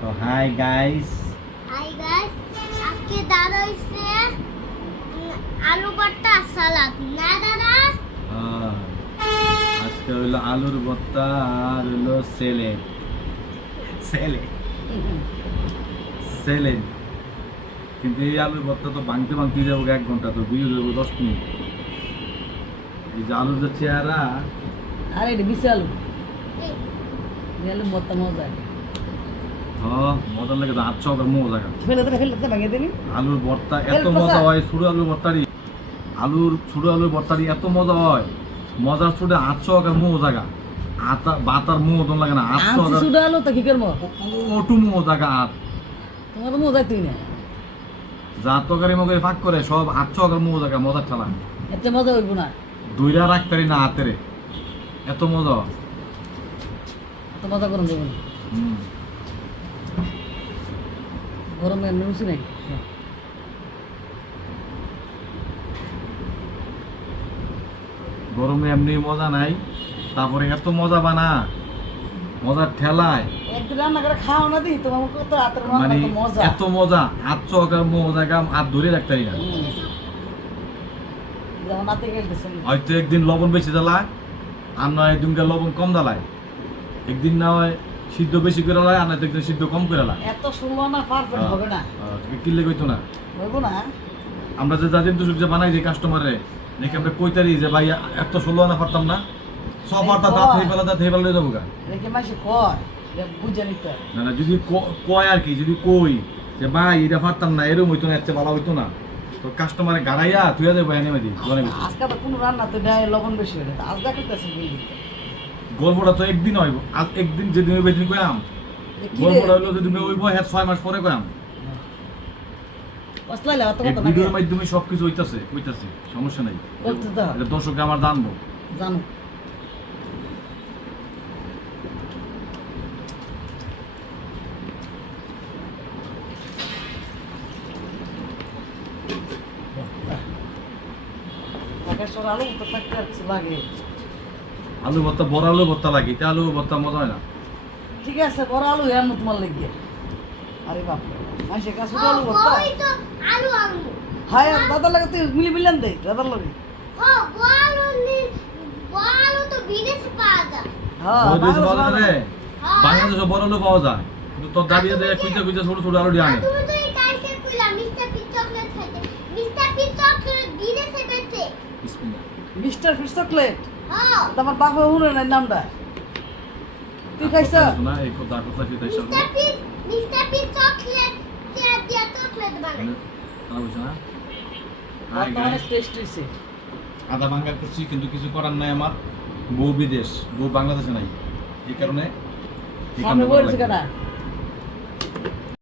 তো hi guys, আজকে দাদা হইছে আলু ভর্তা সালাদ না দাদা। আজকে হইলো আলুর ভর্তা আর হইলো সেলেড সেলেড। কিন্তু এই আলুর ভর্তা তো ভাঙতে ভাঙতে যাবো 1 ঘন্টা, তো ভিডিও দেবো 10 মিনিট। এই যে আলুর যে চেহারা, আরে এটা বিশাল আলু ভর্তা মজা মজা লাগে, হাত চকার মজা লাগে। ফেলে ভাঙিয়ে দেবি। আলুর ভর্তা এত মজা হয়, ছোট আলুর ভর্তারি ছোট আলুর ভর্তারি এত মজা হয়, মজার ছোটে 800 টাকার মোহ জায়গা আতা বাতার মোহ তো লাগে না। 800 টাকা সুডা আলু তো কি করবো, ওটু মোহ জায়গা আত তোমার তো মজা তুই না যা তরকারি মগরে ফাঁক করে সব 800 টাকার মোহ জায়গা মজার ঠেলা। এত মজা হইব না, দইরা রাখতারি না হাতেরে, এত মজা। এত মজা করুন দেবো না, গরমে এমনি বুঝি নাই। গরমে এমনি মজা নাই, তারপরে এত মজা বানা মজার ঠেলায়, একদিন রান্না করে খাও না দিই তোমার কত হাতের মানে মজা, এত মজা 800 টাকার মোহ জায়গা আর ধরে রাখতারি না। যেমন নাতে গেলতেছেন হয়তো একদিন লবণ বেশি জ্বালায়, আর নয় একদিনকার লবণ কম জ্বালায়, একদিন না হয় সিদ্ধ বেশি করে লায়, আর নয় একদিন সিদ্ধ কম করে লায়। এত শুনলো না পারফেক্ট হবে না, কিনলে কইতো না। হইব না। আমরা যে জাজিম তুসুক যে বানাই যে কাস্টমারে দেখে আমরা কইতারি যে ভাই এত 16 আনা পারতাম না, সব পারতা দাঁত হয়ে ফেলা লয়ে যাবো গা। দেখে মাসে কয় বুঝে নিতে না না, যদি কয় আর কি, যদি কই যে ভাই এটা পারতাম না, এরকম হইতো না, এর চেয়ে ভালো হইতো না, তো কাস্টমারে গাড়াইয়া তুই দেবো এনে মেদি গনে মেদি। আজকে তো কোনো রান্না তো দেয় লবণ বেশি হয়ে যায়, আজকে করতেছে গল্পটা তো একদিন হইব, আজ একদিন যেদিন হইব এদিন কয়াম, গল্পটা হইলো যেদিন হইব হ্যাঁ 6 মাস পরে কয়াম। কসলাইলে অত এই কথা ভিডিওর মাধ্যমে সবকিছু হইতাছে সমস্যা নাই, করতে দাও এটা দর্শককে আমার জানবো। জানো আলু তো থাকতে লাগে, আলু ভর্তা বড় আলু ভর্তা লাগে, এটা আলু ভর্তা মজা হয় না। ঠিক আছে বড় আলু এমন তোমার লেগে। আরে বাপ মাসে কাছে আলু ভর্তা ওই তো আলু হায় দাদার লাগে তুই মিলিয়ে দে দাদার লাগে। আলু তো বিদেশে পাওয়া যায়। হ্যাঁ ওই দেশে পাওয়া যায় রে, হ্যাঁ। বাংলাদেশে বড় আলু পাওয়া যায়, কিন্তু তোর দাবি আছে কুইচা কুইচা ছোট ছোট আলু দিয়ে আনে। তুমি তো এই কালকে কইলা মিস্টার পি চকলেট খাইতে, মিস্টার পি চকলেট বিদেশে বেচে। বিসমিল্লাহ। মিস্টার ফিশ চকলেট হ্যাঁ তোমার বাবা শুনে নাই নামটা, তুই খাইছ না এই কথা কি তাই সব মিস্টার পি চকলেট দিয়া চকলেট বানায়। না বুঝছ না। অনেক টেস্ট হইছে। আদা ভাঙ্গা করছি, কিন্তু কিছু করার নাই, আমার বউ বিদেশ, বউ বাংলাদেশে নাই, এই কারণে সামনে বলছি কেনা